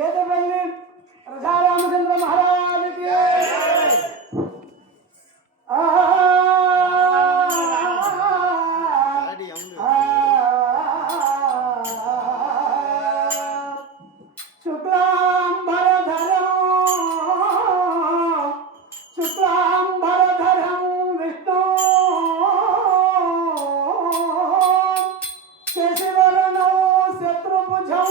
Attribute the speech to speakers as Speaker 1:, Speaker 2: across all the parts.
Speaker 1: వేదవల్లి రాజారామచంద్ర మహారాజుకి శుక్లాంబరధరం శుక్లాంబరధరం శశివరణో శత్రుభుజం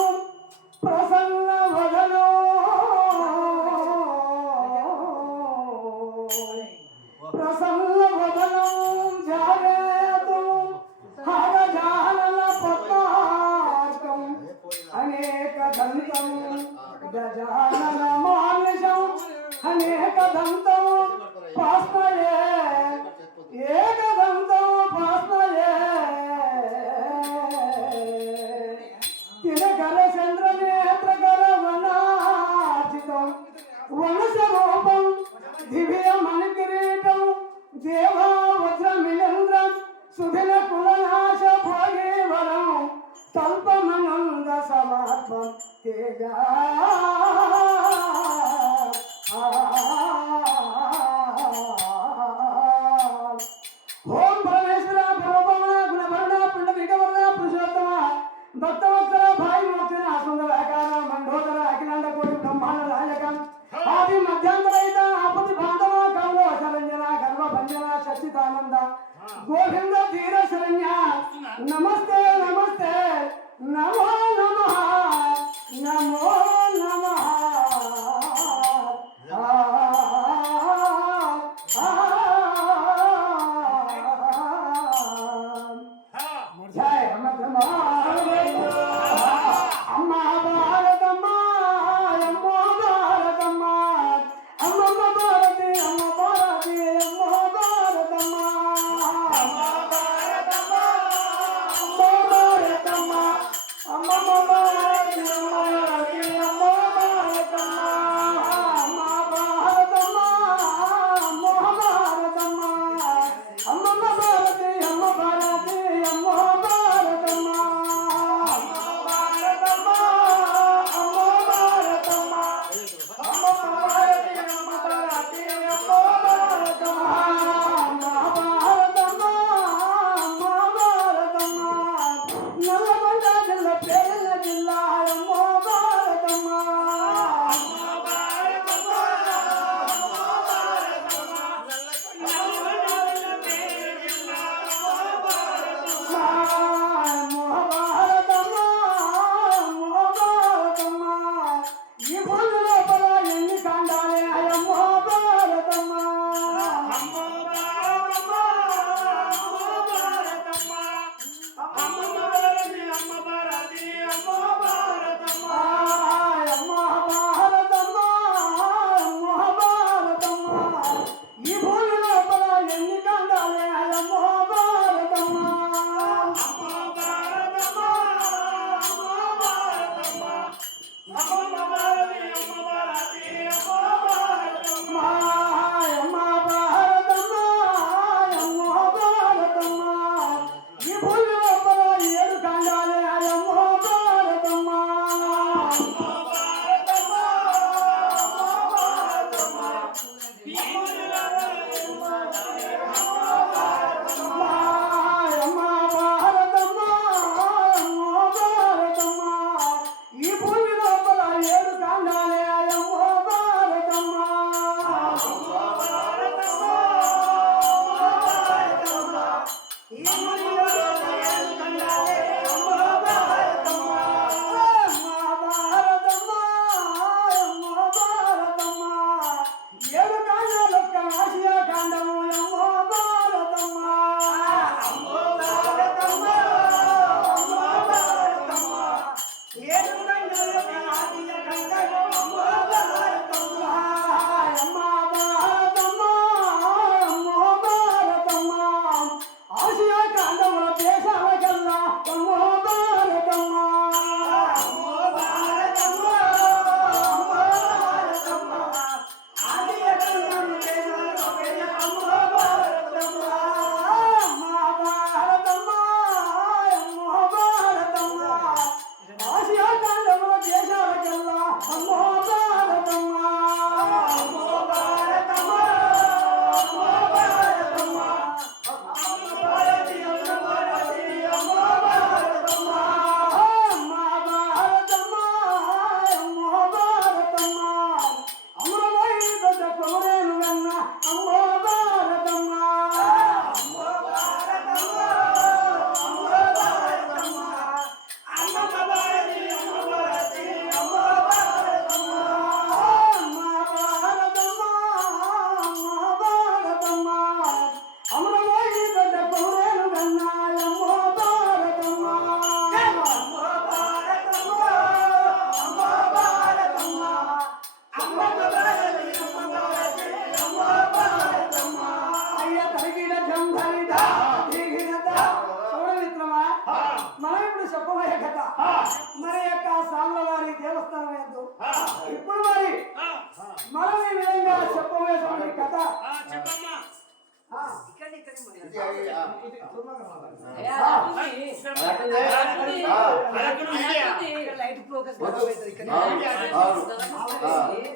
Speaker 2: లైట్ ఫోకస్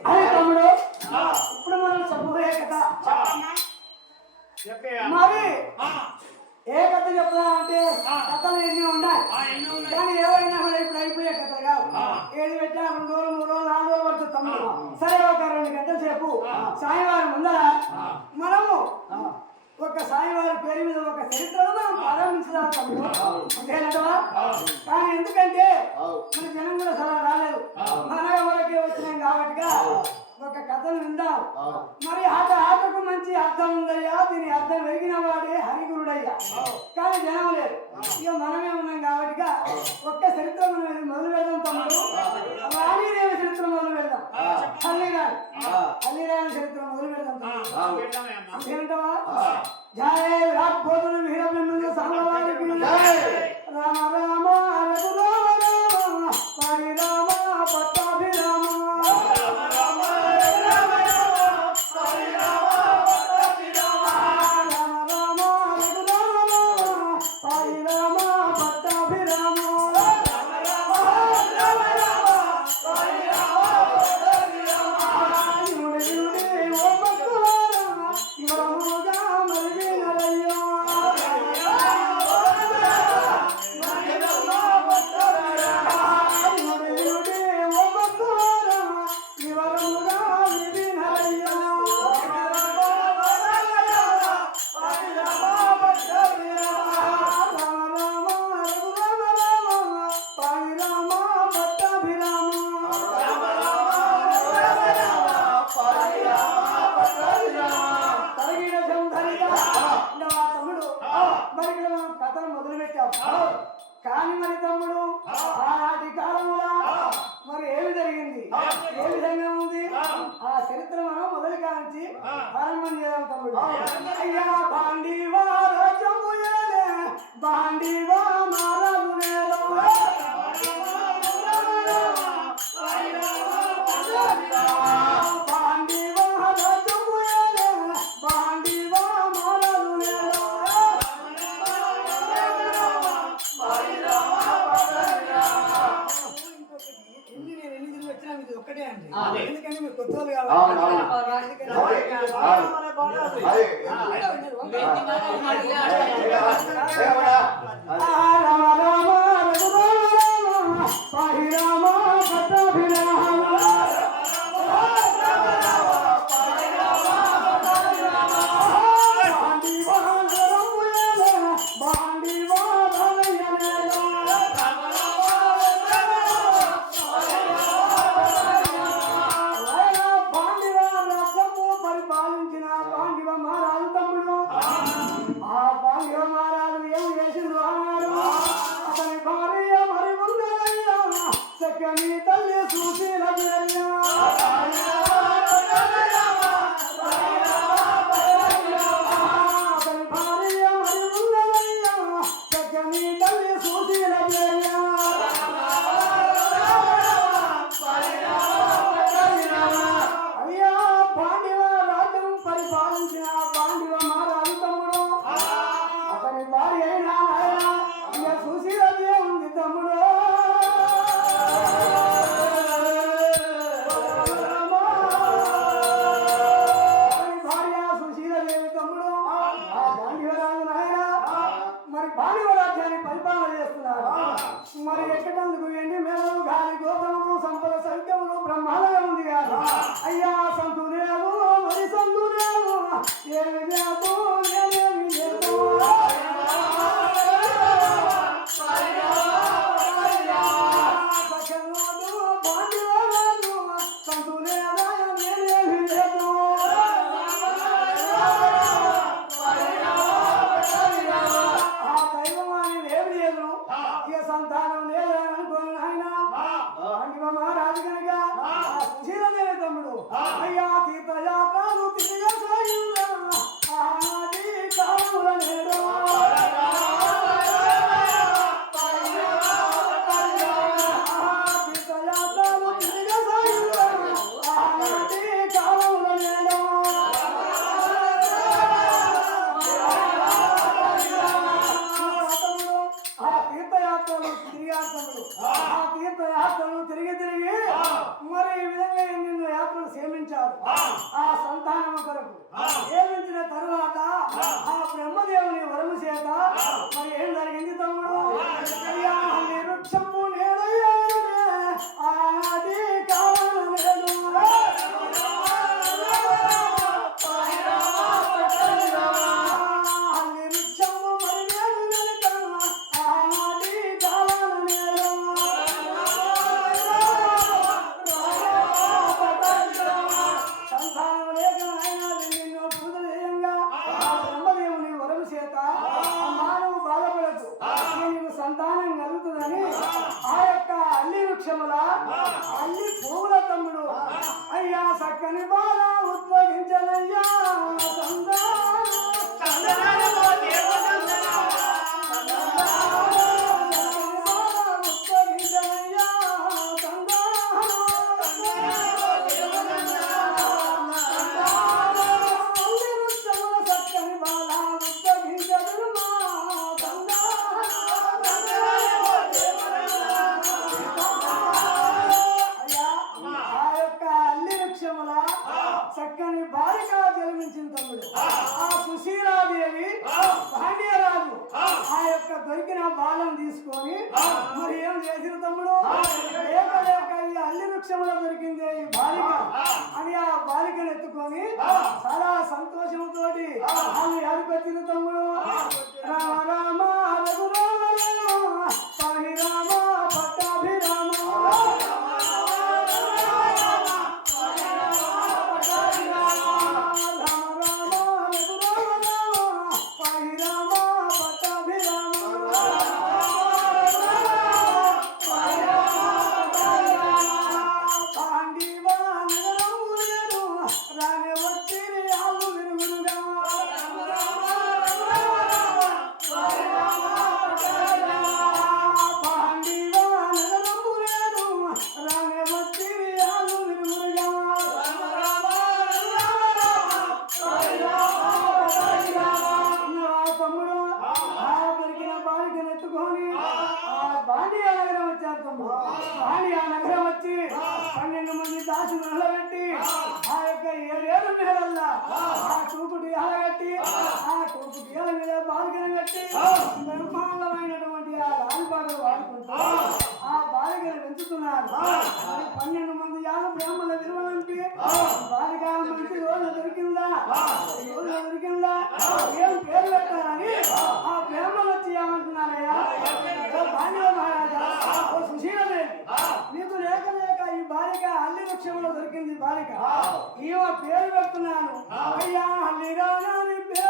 Speaker 1: అరే తమ్ముడు. ఇప్పుడు మనం చెప్పబోయే కథ. మరి ఏ కథ చెప్తా అంటే కథలు ఎన్ని ఉన్నాయి. కానీ ఎవరైనా కూడా ఇప్పుడు అయిపోయే కథలు కావు. ఏడు పెట్టా రెండు రోజులు మూడు రోజులు నాలుగు రోజులు పడుతుంది తమ్ముడు. సరే ఒక రెండు గంటల సేపు. సాయంవారం ముందర మనము ఒక సాయంవారం పేరు మీద ఒక చరిత్రను మనం అంతేనంటవా? కానీ ఎందుకంటే మన జనం కూడా సలహా రాలేదు. మన ఎవరికి వచ్చినాం కాబట్టి ఒక కథను విందాం. మరి ఆట ఆటకు మంచి అర్థం ఉందయ్యా? దీని అర్థం వెలిగిన వాడే హరిగురుడయ్యా. కానీ జనం లేదు. ఇక మనమే ఉన్నాం కాబట్టి ఒక్క చరిత్ర మనం మొదలు పెడదాం తమ్ముడు? చరిత్ర మొదలు అంతేంటవా జయ సామవారికి రామ రామ రఘురామ Andy ఆ. ఆ ఏం చేసిండు అతని భార్య మరి ముందరయ్యా చక్కని అల్లి వృక్షంలో దొరికింది ఈ బాలిక. అని ఆ బాలికను ఎత్తుకొని చాలా సంతోషంతో వాళ్ళు యాడిపెత్తిన తమ్ముడు ఆ చూపు డీహాల కట్టి ఆ చూపు డీహాల మీద బాలికను కట్టి నిర్మాణమైనటువంటి ఆ రాజుబాటలు వాడుకుంటూ ఆ బాలికలు పెంచుతున్నారు పన్నెండు పక్షంలో దొరికింది బాలిక. ఈమె పేరు పెడుతున్నాను. అయ్యా నిరాణాన్ని నీ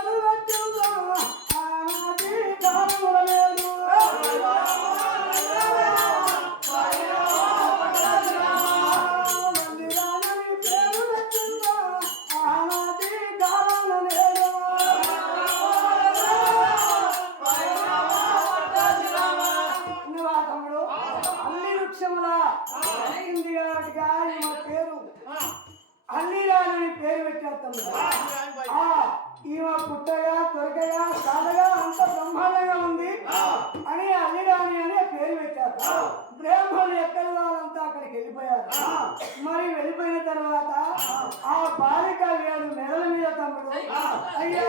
Speaker 1: అని పేరు పెట్టేస్తాం ఈమె పుట్టగా దొరకగా సాలగా అంత బ్రహ్మాండంగా ఉంది అని అల్లిరాణి అని పేరు పెట్టేస్తాం బ్రాహ్మణులు ఎక్కడ వాళ్ళంతా అక్కడికి వెళ్ళిపోయారు? మరి వెళ్ళిపోయిన తర్వాత ఆ. బాలిక లేడు మెడల మీద తమ్ముడు అయ్యా